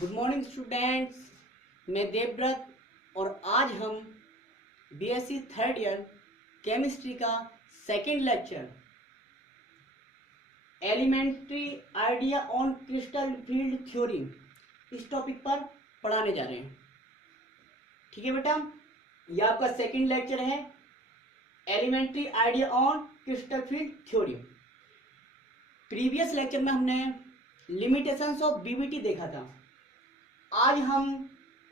Good morning students, मैं देवव्रत और आज हम बीएससी थर्ड ईयर केमिस्ट्री का second lecture elementary idea on crystal field theory इस टॉपिक पर पढ़ाने जा रहे हैं। ठीक है बेटा, यह आपका सेकेंड लेक्चर है elementary idea on crystal field theory. Previous lecture में हमने लिमिटेशंस ऑफ बीबीटी देखा था। आज हम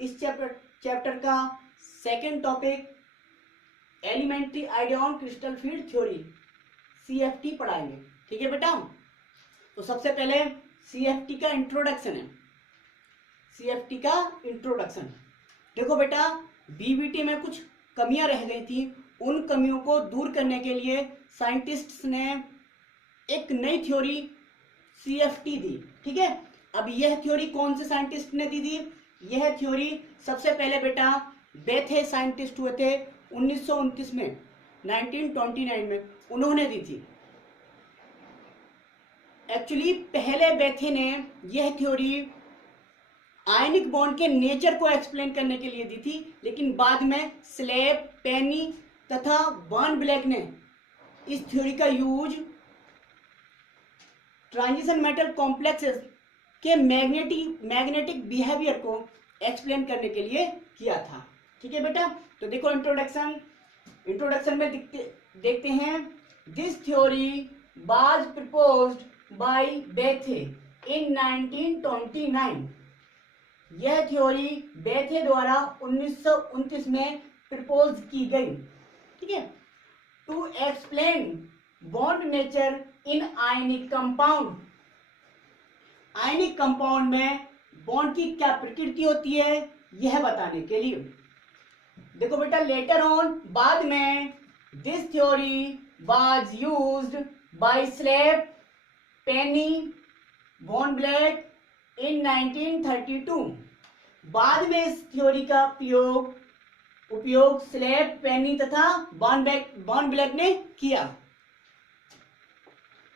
इस चैप्टर का second topic elementary idea on crystal field theory CFT पढ़ाएंगे। ठीक है बेटा, तो सबसे पहले सीएफटी का इंट्रोडक्शन है। सीएफटी का इंट्रोडक्शन देखो बेटा, बीबीटी में कुछ कमियां रह गई थी, उन कमियों को दूर करने के लिए साइंटिस्ट्स ने एक नई थ्योरी सीएफटी दी। ठीक है, अब यह थ्योरी कौन से साइंटिस्ट ने दी थी? यह थ्योरी सबसे पहले बेटा बेथे साइंटिस्ट हुए थे 1929 में, 1929 में उन्होंने दी थी। एक्चुअली पहले बेथे ने यह थ्योरी आयनिक बॉन्ड के नेचर को एक्सप्लेन करने के लिए दी थी, लेकिन बाद में स्लेप, पेनी तथा वॉन ब्लैक ने इस थ्योरी का यूज ट्रांजिशन मेटल कॉम्प्लेक्सेस के मैग्नेटिक बिहेवियर को एक्सप्लेन करने के लिए किया था। ठीक है बेटा, तो देखो इंट्रोडक्शन में देखते हैं, this theory was proposed by Bethe in 1929। यह थ्योरी बेथे द्वारा 1929 में प्रपोज की गई। ठीक है, to explain bond nature in ionic compound. Ionic compound में बॉन्ड की क्या प्रकृति होती है यह बताने के लिए। देखो बेटा, लेटर ऑन बाद में this theory was used by Schlapp, Penney, Van Vleck in 1932। बाद में इस थ्योरी का उपयोग स्लेप, पेनी तथा वॉन ब्लैक ने किया।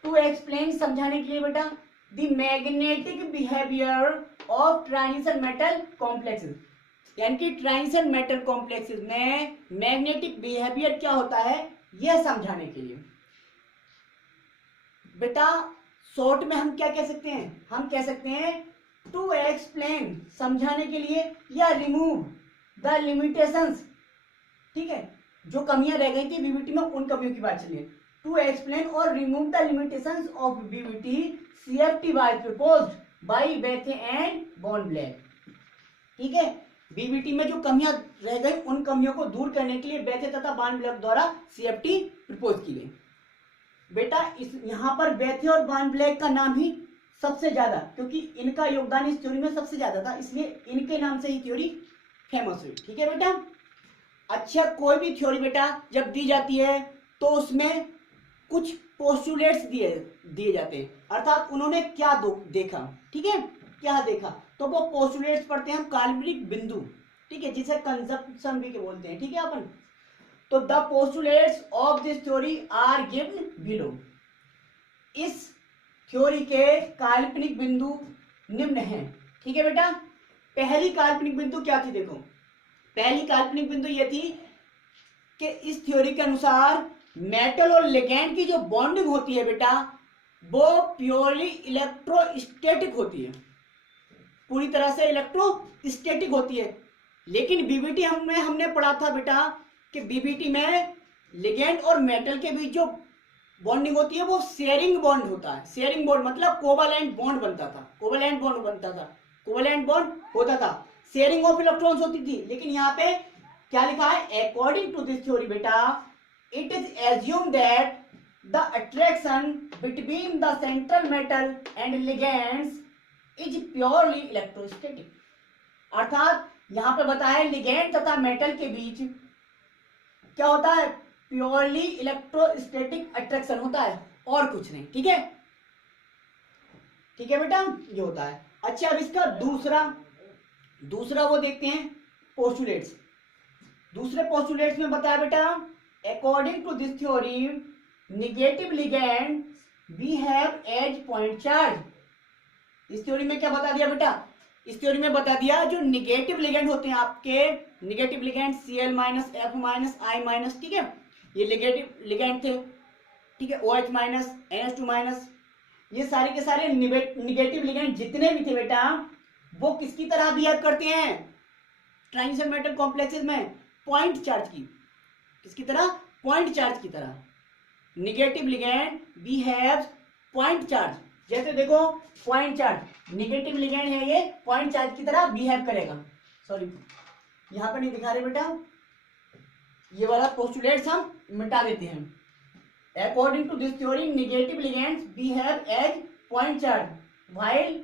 टू एक्सप्लेन समझाने के लिए बेटा the magnetic behaviour of transition metal complexes, यानी कि ट्रांजिशन मेटल कॉम्प्लेक्सेस में मैग्नेटिक बिहेवियर क्या होता है यह समझाने के लिए। बेटा शॉर्ट में हम क्या कह सकते हैं? हम कह सकते हैं टू एक्सप्लेन समझाने के लिए, या रिमूव द लिमिटेशंस। ठीक है, जो कमियां रह गई थी बीबीटी में उन कमियों की बात चलिए। टू एक्सप्लेन और remove the limitations of VBT CFT was proposed by Bethe and Van Vleck. ठीक है, बीबीटी में जो कमियां रह गई उन कमियों को दूर करने के लिए बेथे तथा वॉन ब्लैक द्वारा CFT प्रपोज की गई। बेटा यहाँ पर बेथे और वॉन ब्लैक का नाम ही सबसे ज्यादा, क्योंकि इनका योगदान इस थ्योरी में सबसे ज्यादा था, इसलिए इनके नाम से ही थ्योरी फेमस हुई। ठीक है बेटा, अच्छा कोई भी थ्योरी बेटा जब दी जाती है तो उसमें कुछ पोस्टुलेट्स दिए जाते हैं, अर्थात उन्होंने क्या देखा। ठीक है, क्या देखा तो वो पोस्टुलेट्स पढ़ते हैं हम, काल्पनिक बिंदु। ठीक है, जिसे कंजप्शन भी बोलते हैं। ठीक है अपन, तो the postulates of this theory are given below. इस थ्योरी के काल्पनिक बिंदु निम्न हैं। ठीक है बेटा, पहली काल्पनिक बिंदु क्या थी? देखो पहली काल्पनिक बिंदु ये थी कि इस थ्योरी के अनुसार मेटल और लिगैंड की जो बॉन्डिंग होती है बेटा वो प्योरली इलेक्ट्रोस्टैटिक होती है, पूरी तरह से इलेक्ट्रोस्टैटिक होती है। लेकिन बीबीटी हमने पढ़ा था बेटा कि बीबीटी में लिगैंड और मेटल के बीच जो बॉन्डिंग होती है वो शेयरिंग बॉन्ड होता है। शेयरिंग बॉन्ड मतलब कोवैलेंट बॉन्ड बनता था, कोवैलेंट बॉन्ड होता था, शेयरिंग ऑफ इलेक्ट्रॉन्स होती थी। लेकिन यहाँ पे क्या लिखा है? अकॉर्डिंग टू दिस थ्योरी बेटा it is assumed that the attraction between the central metal and ligands is purely electrostatic। अर्थात यहां पे बताया लिगैंड तथा मेटल के बीच क्या होता है? प्योरली इलेक्ट्रोस्टैटिक अट्रैक्शन होता है और कुछ नहीं। ठीक है, ठीक है बेटा, ये होता है। अच्छा अब इसका दूसरा वो देखते हैं पोस्टुलेट्स। दूसरे पोस्टुलेट्स में बताया बेटा according to this theory negative ligand we have edge point charge। इस थ्योरी में क्या बता दिया बेटा? इस थ्योरी में बता दिया जो निगेटिव लिगेंड होते हैं आपके, negative ligand Cl minus, F minus, I minus, ठीक है, ये निगेटिव लिगेंड थे, ठीक है, OH माइनस, NH2 माइनस, ये सारे के सारे निगेटिव लिगेंड जितने भी थे बेटा वो किसकी तरह बिहेव करते हैं ट्रांजिशन मेटल कॉम्प्लेक्सेस में, पॉइंट चार्ज की, किसकी तरह, पॉइंट चार्ज की तरह। Negative ligand behaves point charge, जैसे देखो पॉइंट चार्ज, निगेटिव लिगेंड है ये, पॉइंट चार्ज की तरह बिहेव करेगा। सॉरी यहां पर नहीं दिखा रहे बेटा, ये वाला पोस्टुलेट्स हम मिटा देते हैं। According to this theory, negative ligands behave as point charge, while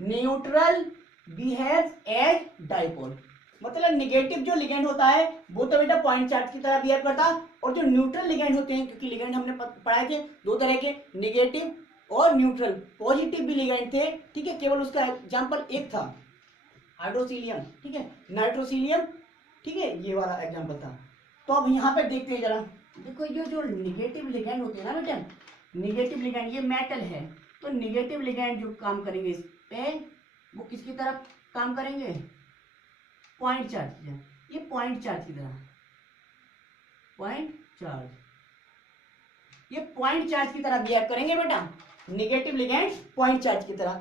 neutral behaves as dipole. मतलब निगेटिव जो लिगेंड होता है वो तो बेटा पॉइंट चार्ज की तरह बिहेव करता है, और जो न्यूट्रल लिगेंड होते हैं, क्योंकि लिगेंड हमने पढ़ाए थे दो तरह के, निगेटिव और न्यूट्रल, पॉजिटिव भी लिगेंड थे, ठीक है, केवल उसका एग्जांपल एक था हाइड्रोक्सिलियम, ठीक है, नाइट्रोसिलियम, ठीक है, ये वाला एग्जांपल था। तो अब यहाँ पे देखते हैं जरा, देखो ये जो निगेटिव लिगेंड होते हैं ना बेटा, निगेटिव लिगेंड, ये मेटल है, तो निगेटिव लिगेंड जो काम करेंगे इस पे वो किसकी तरफ काम करेंगे, पॉइंट चार्ज, ये पॉइंट चार्ज की तरह, पॉइंट चार्ज, ये पॉइंट चार्ज की तरह बिहेव करेंगे बेटा, निगेटिव लिगेंड पॉइंट चार्ज की तरह।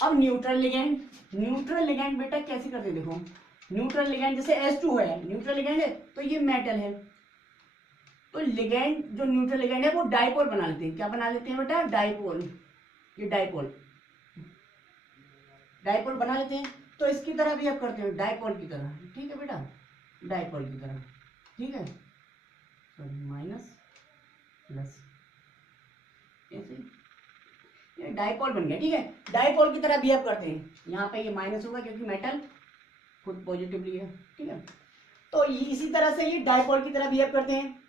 अब न्यूट्रल लिगेंड, न्यूट्रल लिगेंड बेटा कैसे करते हैं, देखो न्यूट्रल लिगेंड जैसे H2 है, न्यूट्रल लिगेंड है, तो ये मेटल है, तो लिगेंड जो न्यूट्रल लिगेंड है वो डाइपोल बना लेते हैं, क्या बना लेते हैं बेटा, डाइपोल, ये डाइपोल, डाइपोल बना लेते हैं, तो इसकी तरह भी आप करते हैं डाइपोल की तरह, ठीक है बेटा, डाइपोल की तरह, ठीक है, सॉरी माइनस प्लस, ऐसे ये डाइपोल बन गया, ठीक है, डाइपोल की तरह बिहेव करते हैं। यहाँ पे ये माइनस होगा क्योंकि मेटल खुद पॉजिटिवली है, ठीक है, तो इसी तरह से ये डाइपोल की तरह बिहेव करते हैं,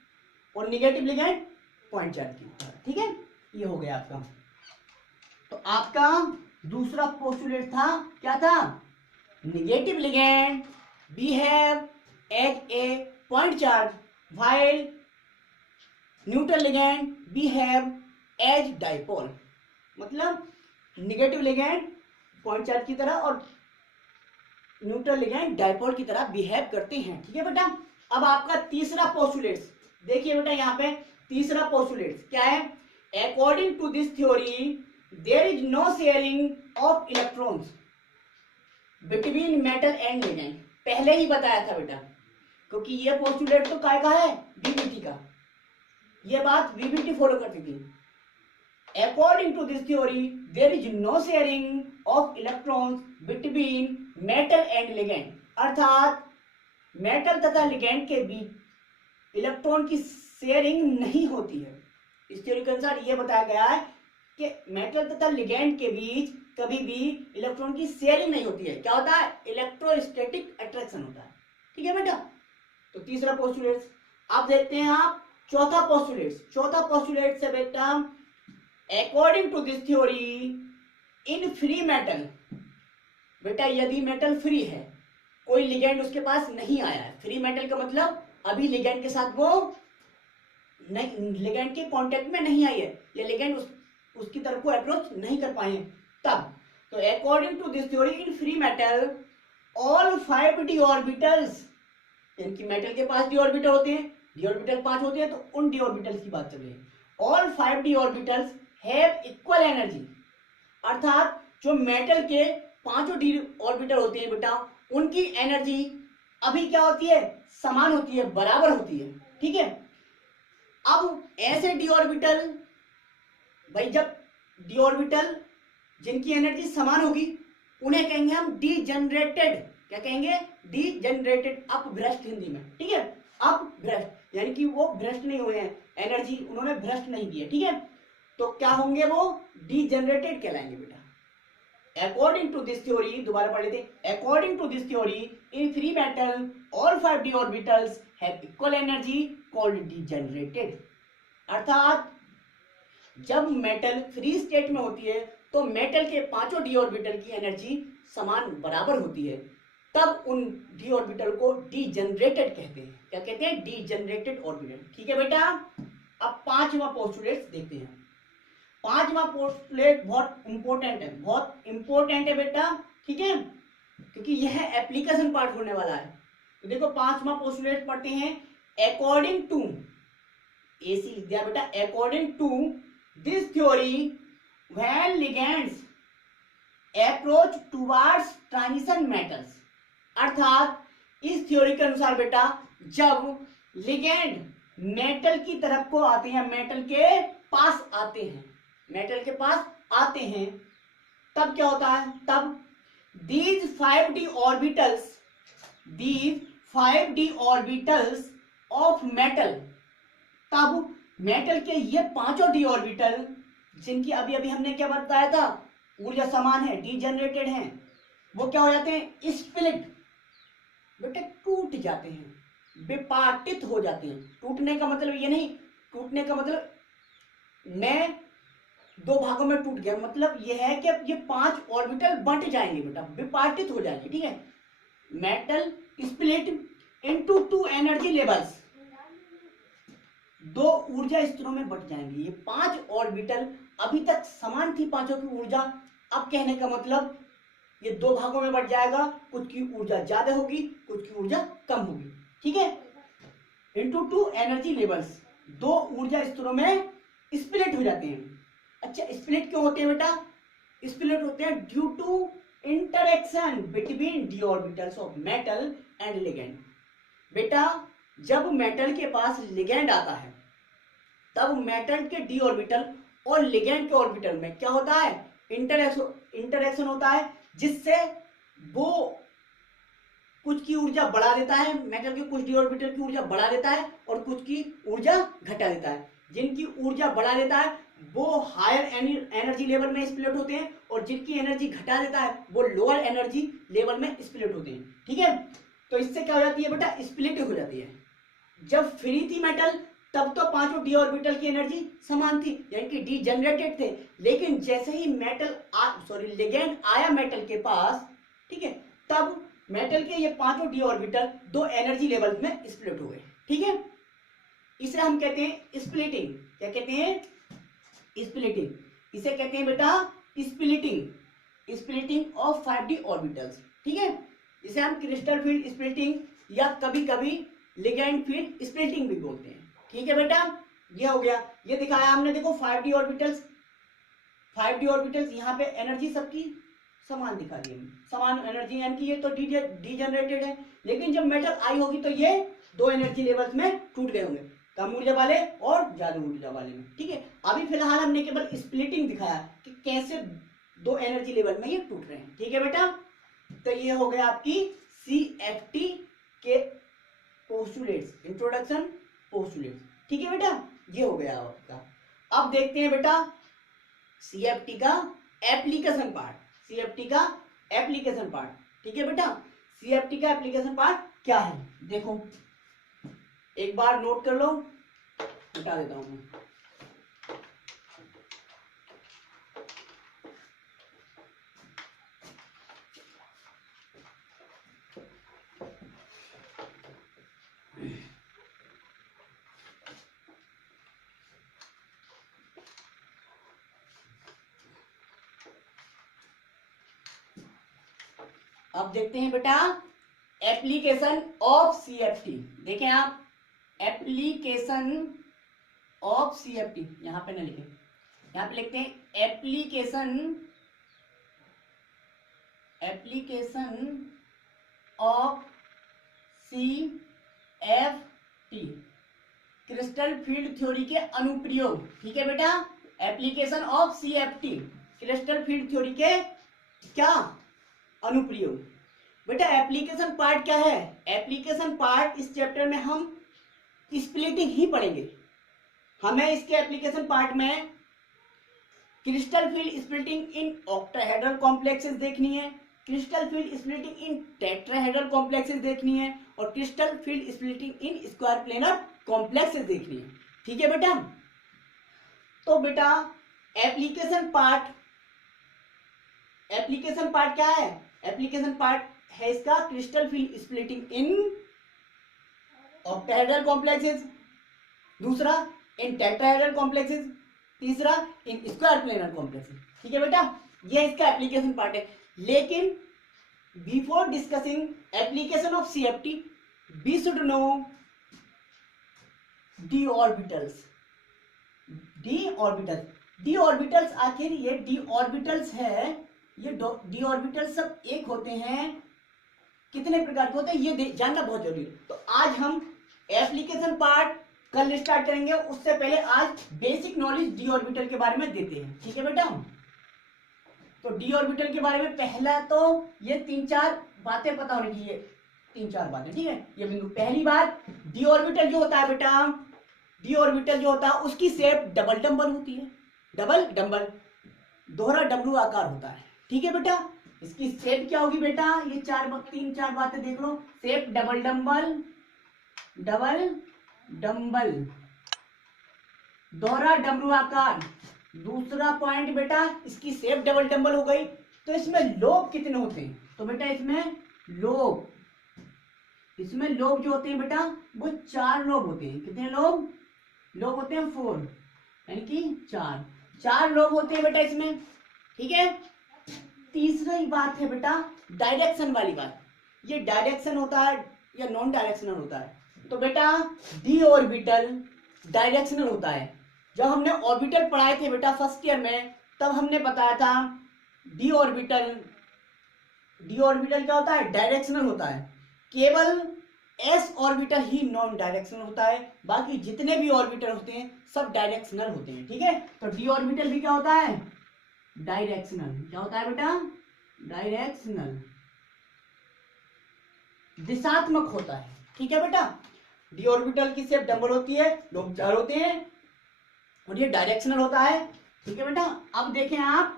और निगेटिव लिगेंड पॉइंट चार्ज की तरह, ठीक है, ये हो गया आपका। तो आपका दूसरा पोस्टुलेट था, क्या था, negative ligand behave as a point charge while neutral ligand behave as dipole. मतलब निगेटिव लिगेंड पॉइंट चार्ज की तरह और न्यूट्रल लिगेंड डाइपोल की तरह बिहेव करते हैं, ठीक है बेटा। अब आपका तीसरा पोस्टुलेट देखिए बेटा, यहाँ पे तीसरा पोस्टुलेट क्या है, according to this theory there is no sharing of electrons between metal and ligand. पहले ही बताया था बेटा, क्योंकि ये पोस्टुलेट तो काय का है, वीबीटी का, ये बात वीबीटी फॉलो करती थी। According to this theory there is no sharing of electrons between metal and ligand, अर्थात मेटल तथा लिगेंड के बीच इलेक्ट्रॉन की शेयरिंग नहीं होती है। इस थ्योरी के अनुसार यह बताया गया है कि मेटल तथा लिगेंड के बीच कभी भी इलेक्ट्रॉन की शेयरिंग नहीं होती है। क्या होता है, इलेक्ट्रोस्टैटिक अट्रैक्शन होता है, ठीक है बेटा। तो तीसरा पोस्टुलेट आप देखते हैं, आप चौथा पोस्टुलेट से बेटा, according to this theory in free metal, बेटा यदि मेटल फ्री है, कोई लिगेंड उसके पास नहीं आया है, फ्री मेटल का मतलब अभी लिगेंड के साथ वो नहीं, लिगेंड के कांटेक्ट में नहीं आई है, या लिगेंड उसकी तरफ को अप्रोच नहीं कर पाए तब। तो according to this theory in free metal all 5 d orbitals, इनकी मेटल के पास d ऑर्बिटल होते हैं, d ऑर्बिटल 5 होते हैं, तो उन d ऑर्बिटल्स की बात चल रही है। All 5 d orbitals have equal energy, अर्थात जो मेटल के 5 d ऑर्बिटल होते हैं बेटा, उनकी एनर्जी अभी क्या होती है, समान होती है, बराबर होती है, ठीक है। अब ऐसे d ऑर्बिटल, भाई जब d ऑर्बिटल जिनकी एनर्जी समान होगी उन्हें कहेंगे हम डीजनरेटेड, क्या कहेंगे, डीजनरेटेड, अपभ्रष्ट हिंदी में, ठीक है, अपभ्रष्ट, यानी कि वो भ्रष्ट नहीं हुए हैं, एनर्जी उन्होंने भ्रष्ट नहीं दी है, ठीक है। तो क्या होंगे, वो डीजनरेटेड कहलाएंगे बेटा। According to this theory, दोबारा पढ़ लेते हैं, according to this theory in free metal all 5 d orbitals have equal energy called degenerated, अर्थात जब मेटल फ्री स्टेट में होती है तो मेटल के 5 d ऑर्बिटल की एनर्जी समान बराबर होती है, तब उन d ऑर्बिटल को डीजनरेटेड कहते हैं। क्या कहते हैं, डीजनरेटेड ऑर्बिटल, ठीक है बेटा। अब पांचवा पोस्टुलेट देखते हैं। पांचवा पोस्टुलेट बहुत इंपॉर्टेंट है, बहुत इंपॉर्टेंट है बेटा, ठीक है, क्योंकि यह एप्लीकेशन पार्ट होने वाला है। तो देखो 5वां पोस्टुलेट पढ़ते हैं, अकॉर्डिंग टू, एसी लिख दिया बेटा, according to this theory when ligands approach towards transition metals, अर्थात इस थ्योरी के अनुसार बेटा जब लिगेंड मेटल की तरफ को आते हैं, मेटल के पास आते हैं, मेटल के पास आते हैं, तब क्या होता है, तब these 5d orbitals of metal, तब मेटल के ये पांचों डी ऑर्बिटल जिनकी अभी अभी हमने क्या बताया था, ऊर्जा समान है, डीजेनरेटेड हैं, वो क्या हो जाते हैं, स्प्लिट, बेटे टूट जाते हैं, विपाटित हो जाते हैं। टूटने का मतलब ये नहीं, टूटने का मतलब मैं दो भागों में टूट गया, मतलब ये है कि अब ये 5 ऑर्बिटल बंट जाएंगे बेटा, विपाटित हो जाएंगे, ठीक है। Metal split into 2 energy levels, 2 ऊर्जा स्तरों में बंट जाएंगे। ये 5 ऑर्बिटल अभी तक समान थी पांचों की ऊर्जा, अब कहने का मतलब ये 2 भागों में बंट जाएगा, कुछ की ऊर्जा ज्यादा होगी, कुछ की ऊर्जा कम होगी, ठीक है। इनटू 2 एनर्जी लेवल्स, 2 ऊर्जा स्तरों में स्प्लिट हो जाते हैं। अच्छा, स्प्लिट क्यों होते हैं बेटा, स्प्लिट होते हैं due to interaction between d orbitals of metal and ligand. बेटा जब मेटल के पास लिगेंड आता है तब मेटल के डी ऑर्बिटल और लिगेंड के ऑर्बिटल में क्या होता है, इंटरेक्शन होता है, जिससे वो कुछ की ऊर्जा बढ़ा देता है, मेटल के कुछ डी ऑर्बिटल की ऊर्जा बढ़ा देता है और कुछ की ऊर्जा घटा देता है। जिनकी ऊर्जा बढ़ा देता है वो हायर एनर्जी लेवल में स्प्लिट होते हैं और जिनकी एनर्जी घटा देता है वो लोअर एनर्जी लेवल में स्प्लिट होते हैं, ठीक है। तो इससे क्या हो जाती है बेटा, स्प्लिट हो जाती है। जब फ्री थी मेटल तब तो पांचों डी ऑर्बिटल की एनर्जी समान थी, यानी कि डी जनरेटेड थे, लेकिन जैसे ही लिगेंड आया मेटल के पास, ठीक है, तब मेटल के ये पांचों डी ऑर्बिटल 2 एनर्जी लेवल में स्प्लिट हो गए, ठीक है। इसे हम कहते हैं स्प्लिटिंग। क्या कहते हैं, स्प्लिटिंग। इसे कहते हैं बेटा splitting, splitting of 5d orbitals, ठीक है। इसे हम क्रिस्टल फील्ड स्प्लिटिंग या कभी कभी लिगेंड फील्ड स्प्लिटिंग भी बोलते हैं, ठीक है बेटा। ये हो गया, ये दिखाया हमने, देखो 5d ऑर्बिटल्स, 5d ऑर्बिटल्स यहाँ पे एनर्जी सबकी समान दिखा दी, समान एनर्जी, यानी कि ये तो डीजनरेटेड है, लेकिन जब मेटल आई होगी तो ये 2 एनर्जी लेवल्स में टूट गए होंगे, कम ऊर्जा वाले और ज्यादा ऊर्जा वाले में, ठीक है। अभी फिलहाल हमने केवल स्प्लिटिंग दिखाया कि कैसे 2 एनर्जी लेवल में ये टूट रहे हैं, ठीक है बेटा। तो ये हो गया आपकी CFT के पोस्टुलेट्स, इंट्रोडक्शन पोस्टुलेट्स, ठीक है बेटा, ये हो गया आपका। अब देखते हैं बेटा CFT का एप्लीकेशन पार्ट, CFT का एप्लीकेशन पार्ट, ठीक है बेटा। CFT का एप्लीकेशन पार्ट क्या है, देखो एक बार नोट कर लो, बता देता हूं मैं। अब देखते हैं बेटा एप्लीकेशन ऑफ CFT। देखें आप, एप्लीकेशन ऑफ CFT, यहां पे ना लिखें, यहां पे लिखते हैं application of CFT, crystal field theory के अनुप्रयोग, ठीक है बेटा। Application of CFT, crystal field theory के क्या अनुप्रयोग। बेटा एप्लीकेशन पार्ट क्या है, एप्लीकेशन पार्ट इस चैप्टर में हम स्प्लिटिंग ही पढ़ेंगे। हमें इसके एप्लीकेशन पार्ट में crystal field splitting in octahedral complexes देखनी है, क्रिस्टल फील्ड स्प्लिटिंग इन टेट्राहेड्रल कॉम्प्लेक्सेस देखनी है और crystal field splitting in square planar complexes देखनी है, ठीक है बेटा। तो बेटा एप्लीकेशन पार्ट क्या है, एप्लीकेशन पार्ट है इसका crystal field splitting in octahedral complexes, दूसरा इन टेट्राहेड्रल कॉम्प्लेक्सेस, तीसरा इन स्क्वायर प्लेनर कॉम्प्लेक्सेस, ठीक है बेटा। ये इसका एप्लीकेशन पार्ट है। लेकिन before discussing application of CFT we should know d orbitals. D orbitals आखिर ये डी ऑर्बिटल्स है, ये डी ऑर्बिटल्स सब एक होते हैं, कितने प्रकार के होते हैं ये जानना बहुत जरूरी है। तो आज हम एप्लीकेशन पार्ट कल स्टार्ट करेंगे, उससे पहले आज बेसिक नॉलेज डी ऑर्बिटल के बारे में देते हैं, ठीक है बेटा। तो डी ऑर्बिटल के बारे में पहला तो ये 3-4 बातें पता होनी चाहिए, 3-4 बातें, ठीक है। ये बिंदु पहली बात, डी ऑर्बिटल जो होता है बेटा, डी ऑर्बिटल जो होता है उसकी शेप डबल डम्बल होती है, डबल डम्बल, दोहरा डब्लू आकार होता है, ठीक है बेटा। इसकी शेप क्या होगी बेटा, ये 3-4 बातें देख लो। Shape double dumbbell, double dumbbell, दोहरा डब्लू आकार। दूसरा पॉइंट बेटा, इसकी शेप डबल डम्बल हो गई, तो इसमें लोब कितने होते हैं, तो बेटा इसमें लोब जो होते हैं बेटा वो 4 लोब होते हैं। कितने लोब होते हैं 4, यानी कि 4 लोब होते हैं बेटा इसमें, ठीक है। तीसरी बात है बेटा डायरेक्शन वाली बात, ये डायरेक्शन होता है या नॉन डायरेक्शनल होता है। तो बेटा डी ऑर्बिटल डायरेक्शनल होता है। जब हमने ऑर्बिटल पढ़ाए थे बेटा फर्स्ट ईयर में, तब हमने बताया था डी ऑर्बिटल क्या होता है, डायरेक्शनल होता है। केवल एस ऑर्बिटल ही नॉन डायरेक्शनल होता है, बाकी जितने भी ऑर्बिटल होते हैं सब डायरेक्शनल होते हैं, ठीक है। तो डी ऑर्बिटल भी क्या होता है, डायरेक्शनल। क्या होता है बेटा, डायरेक्शनल, दिशात्मक होता है, ठीक है बेटा। डी ऑर्बिटल की शेप डबल होती है, लोग 4 होते हैं और ये डायरेक्शनल होता है, ठीक है बेटा। अब देखें आप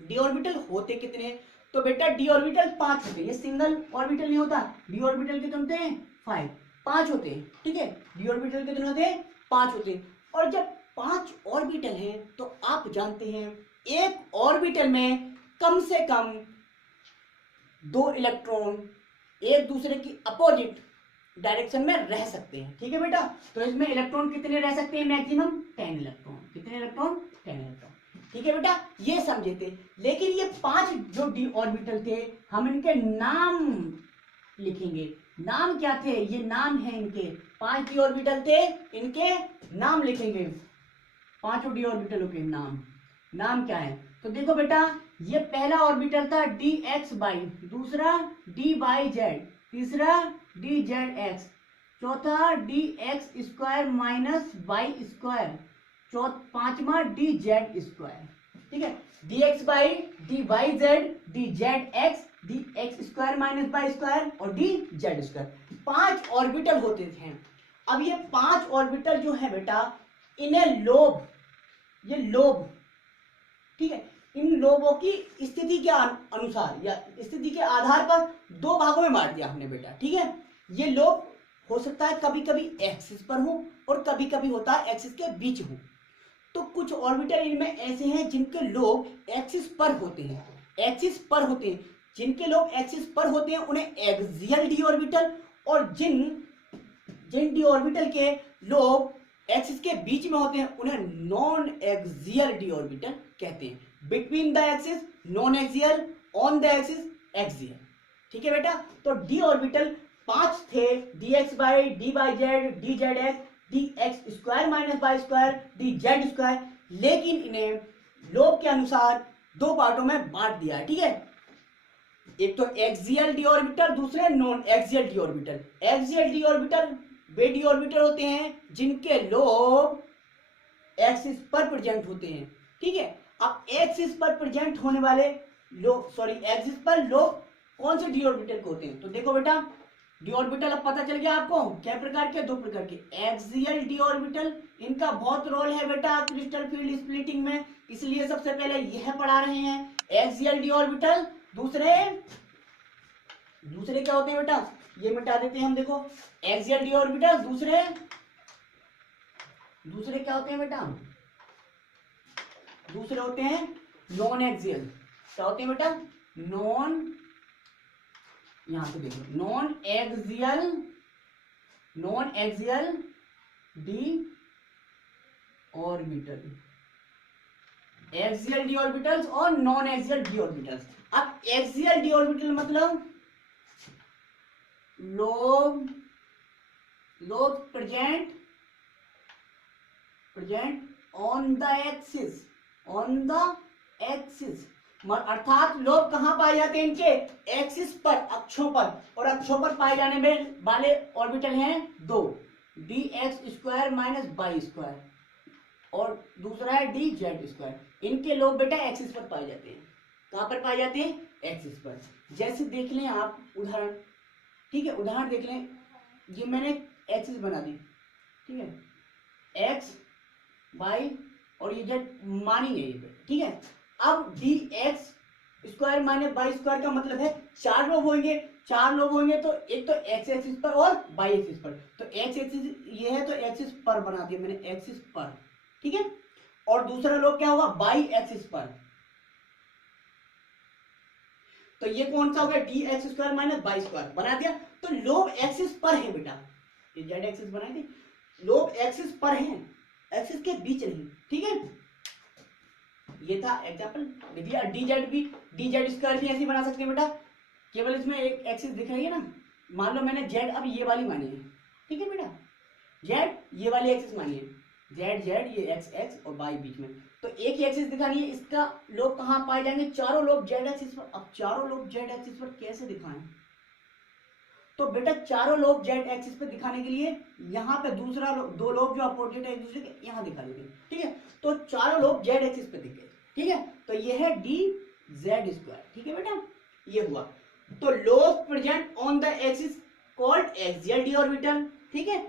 डी ऑर्बिटल होते कितने हैं, तो बेटा डी ऑर्बिटल 5 होते हैं, ये सिंगल ऑर्बिटल नहीं होता। डी ऑर्बिटल कितने होते हैं, 5 होते हैं, ठीक है। डी ऑर्बिटल कितने होते हैं, 5 होते हैं। और जब 5 ऑर्बिटल हैं तो आप जानते हैं एक ऑर्बिटल में कम से कम 2 इलेक्ट्रॉन एक दूसरे की अपोजिट डायरेक्शन में रह सकते हैं, ठीक है बेटा। तो इसमें इलेक्ट्रॉन कितने रह सकते हैं, मैक्सिमम 10 इलेक्ट्रॉन। कितने इलेक्ट्रॉन, 10 इलेक्ट्रॉन, ठीक है बेटा। ये समझे थे। लेकिन ये 5 जो डी ऑर्बिटल थे, हम इनके नाम लिखेंगे। नाम क्या थे, ये नाम है इनके, 5 डी ऑर्बिटल थे, इनके नाम लिखेंगे। 5 डी ऑर्बिटलों के नाम क्या है, तो देखो बेटा ये पहला ऑर्बिटल था dx/, दूसरा d/z, तीसरा dz(x), चौथा dx² - y², पांचवा dz², ठीक है। dx/, dy/z, dz(x), dx² - y² और dz², 5 ऑर्बिटल होते थे। अब ये 5 ऑर्बिटल जो है बेटा, इन्हें लोब, ये लोब, ठीक है, इन लोबों की स्थिति के अनुसार या स्थिति के आधार पर 2 भागों में बांट दिया हमने बेटा, ठीक है। ये लोब हो सकता है कभी कभी एक्सिस पर हो और कभी कभी होता है एक्सिस के बीच हो। तो कुछ ऑर्बिटल इनमें ऐसे हैं जिनके लोब एक्सिस पर होते हैं, जिनके लोब एक्सिस पर होते हैं उन्हें एक्सियल डी ऑर्बिटल, और जिन डी ऑर्बिटल के लोब एक्सिस के बीच में होते हैं उन्हें नॉन एक्सियल डी ऑर्बिटल कहते हैं। Between the axis non axial, on the axis axial, ठीक है बेटा। तो डी ऑर्बिटल 5 थे, dx/, dy/z, dz(x), dx² - y², dz², लेकिन इन्हें लोब के अनुसार 2 पार्टों में बांट दिया है, ठीक है। एक तो एक्सियल डी ऑर्बिटल, दूसरे non axial d orbital. Axial d orbital वे डी ऑर्बिटल होते हैं जिनके लोब एक्सिस पर प्रेजेंट होते हैं, ठीक है। अब एक्सिस पर प्रेजेंट होने वाले एक्सिस पर लोब कौन से डी ऑर्बिटल को होते हैं, तो देखो बेटा डी ऑर्बिटल अब पता चल गया आपको, क्या प्रकार के, 2 प्रकार के। एक्सियल डी ऑर्बिटल, इनका बहुत रोल है बेटा क्रिस्टल फील्ड स्प्लिटिंग में, इसलिए सबसे पहले यह पढ़ा रहे हैं एक्सियल डी ऑर्बिटल। दूसरे क्या होते हैं बेटा, ये मिटा देते हैं हम, देखो एक्सियल डी ऑर्बिटल, दूसरे क्या होते हैं बेटा, दूसरे होते हैं नॉन एक्सियल। क्या होते हैं बेटा, यहां पे देखो non axial d orbital, axial D orbitals और नॉन एक्सियल डी ऑर्बिटल्स। अब एक्सियल डी ऑर्बिटल मतलब lobe present on the axis, अर्थात लोब कहां पाए जाते हैं, इनके एक्सिस पर, अक्षों पर, और अक्षों पर पाए जाने में वाले ऑर्बिटल हैं दो, D x square minus y square और दूसरा है डी जेड स्क्वायर। इनके लोब बेटा एक्सिस पर पाए जाते हैं। कहां पर पाए जाते हैं, एक्सिस पर। जैसे देख लें आप उदाहरण, ठीक है, उदाहरण देख लें, ये मैंने एक्सिस बना दी, ठीक है, एक्स वाई और ये जेड मानेंगे ये, ठीक है। अब D x square minus y square का मतलब है चार लोब होंगे, तो एक तो एक्स एक्सिस पर और बाई एक्सिस पर, तो एक्स एक्सिस ये है तो एक्सिस पर बना दिया मैंने, एक्सिस पर, ठीक है। और दूसरा लोब क्या होगा, बाई एक्सिस पर, तो ये कौन सा हो गया, D x square minus y square बना दिया। तो लोब एक्सिस पर है बेटा, ये जेड एक्सिस बनाए थे, लोब एक्सिस पर है, एक्सिस के बीच नहीं, ठीक है। ये था एग्जांपल। देखिए डी जेड स्क्वायर भी ऐसे बना सकते हैं बेटा, केवल इसमें एक एक्सिस दिख रही है ना, मान लो मैंने जेड अब ये वाली मानी है, ठीक है बेटा, जेड ये वाली एक्सिस मानी है, जेड ये एक्स एक्स और बाई बीच में, तो एक ही एक्सिस दिखानी है। इसका लोब कहाँ पाए जाएंगे, चारों लोब जेड एक्सिस पर। अब चारों लोब जेड एक्सिस पर कैसे दिखाएं, तो बेटा चारों लोब जेड एक्सिस पे दिखाने के लिए यहाँ पे दूसरा दो लोब जो अपोजिट है एक दूसरे के, यहाँ दिखा देंगे, ठीक है। तो चारों लोब जेड एक्सिस पे दिखे, ठीक है, तो ये है डी जेड स्क्वायर, ठीक है बेटा, ये हुआ। तो lobe present on the axis called axial d orbital, ठीक है।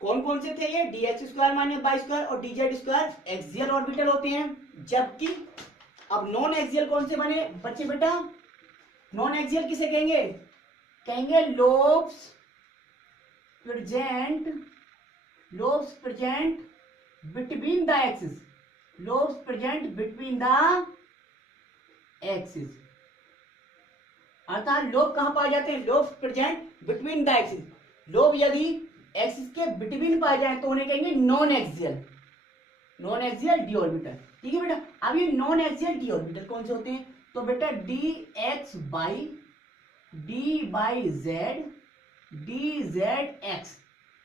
कौन कौन से थे ये, d x square minus y square और d z square axial orbital होते हैं। जबकि अब नॉन एक्सियल कौन से बने बच्चे बेटा, नॉन एक्सियल किसे कहेंगे, कहेंगे lobes present between the axis, lobes present between the axis, अर्थात लोब कहां पाए जाते हैं, lobes present between the axis. Lobe यदि एक्सिस के बिटवीन पाए जाए तो उन्हें कहेंगे नॉन एक्सियल डी ऑर्बिटल, ठीक है बेटा। अब ये नॉन एक्सियल डी ऑर्बिटल कौन से होते हैं, तो बेटा D x y d y Z, D z x,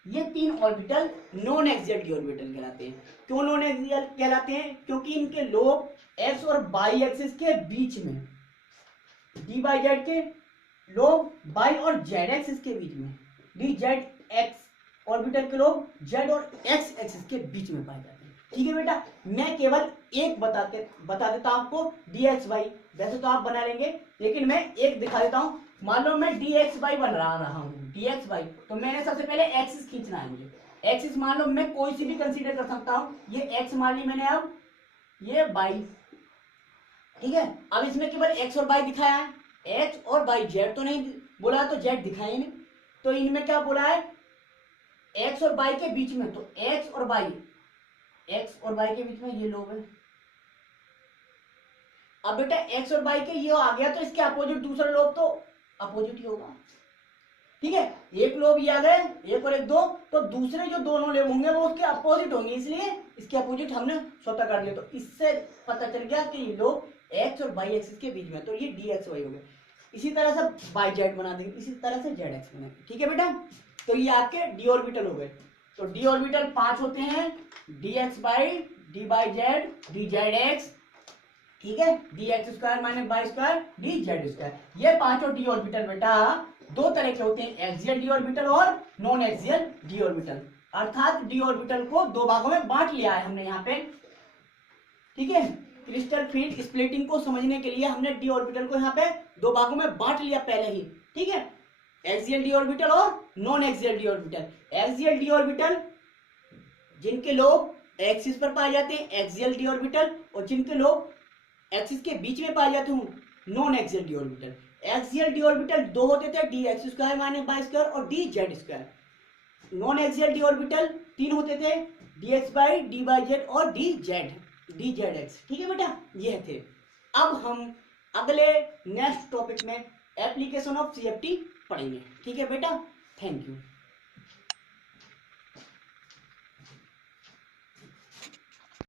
ये तीन orbital non axial d orbital कहलाते हैं। क्यों नॉन एक्सियल कहलाते हैं, क्योंकि इनके लोब एक्स और बाई एक्सिस के बीच में, डी बाई जेड के लोब बाई और जेड एक्सिस के बीच में, डी जेड एक्स ऑर्बिटल के लोब जेड और एक्स एक्सिस के बीच में पाए जाते हैं, ठीक है बेटा। मैं केवल एक बता देता हूं आपको, डी एक्स वाई, वैसे तो आप बना लेंगे लेकिन मैं एक दिखा देता हूं। मान लो मैं डी एक्स वाई बन रहा हूं, डी एक्स वाई, तो मैंने सबसे पहले एक्सिस खींचना है मुझे। एक्सिस मान लो मैं कोई सी भी कंसीडर कर सकता हूं, ये एक्स मान ली मैंने, अब ये बाई, ठीक है। अब इसमें केवल एक्स और बाई दिखाया है, एक्स और बाई, जेड तो नहीं बोला, तो जेड दिखाया नहीं, तो इनमें क्या बोला है, एक्स और बाई के बीच में, तो एक्स और बाई के बीच में ये लोब है। अब बेटा एक्स और बाई के ये आ गया, तो इसके अपोजिट दूसरा लोब तो अपोजिट ही होगा, ठीक है। एक लोब ये आ गए, एक और एक दो, तो दूसरे जो दोनों लोब होंगे वो उसके अपोजिट होंगे, इसलिए इसके अपोजिट हमने स्वतः कर लिया। तो इससे पता चल गया कि ये लोब एक्स और बाई एक्सिस के बीच में, तो ये डी एक्स वाई हो गया। इसी तरह से बाई जेड बना देंगे, इसी तरह से जेड एक्स बना देंगे, ठीक है बेटा। तो ये आपके डी ऑर्बिटल हो गए। तो डी ऑर्बिटल 5 होते हैं, D x y, d y Z, D z x, ठीक है, D x square minus y square, D z square. ये पांचों डी ऑर्बिटल बेटा दो तरह के होते हैं, एक्सियल डी ऑर्बिटल और नॉन एक्सियल डी ऑर्बिटल। अर्थात डी ऑर्बिटल को दो भागों में बांट लिया है हमने यहाँ पे, ठीक है। क्रिस्टल फील्ड स्प्लिटिंग को समझने के लिए हमने डी ऑर्बिटल को यहाँ पे दो भागों में बांट लिया पहले ही, ठीक है, एक्सियल डी ऑर्बिटल और non axial d orbital. Axial d orbital जिनके लोब एक्सिस पर पाए जाते हैं एक्सियल डी ऑर्बिटल, और जिनके लोब एक्सिस के बीच में पाए जाते हैं non axial d orbital. Axial d orbital दो होते थे, d x square minus y square और d z square. Non axial d orbital 3 होते थे, d x y, d y z और डी जेड एक्स, ठीक है बेटा, ये थे। अब हम अगले नेक्स्ट टॉपिक में एप्लीकेशन ऑफ सीएफटी पढ़ेंगे, ठीक है बेटा। Thank you.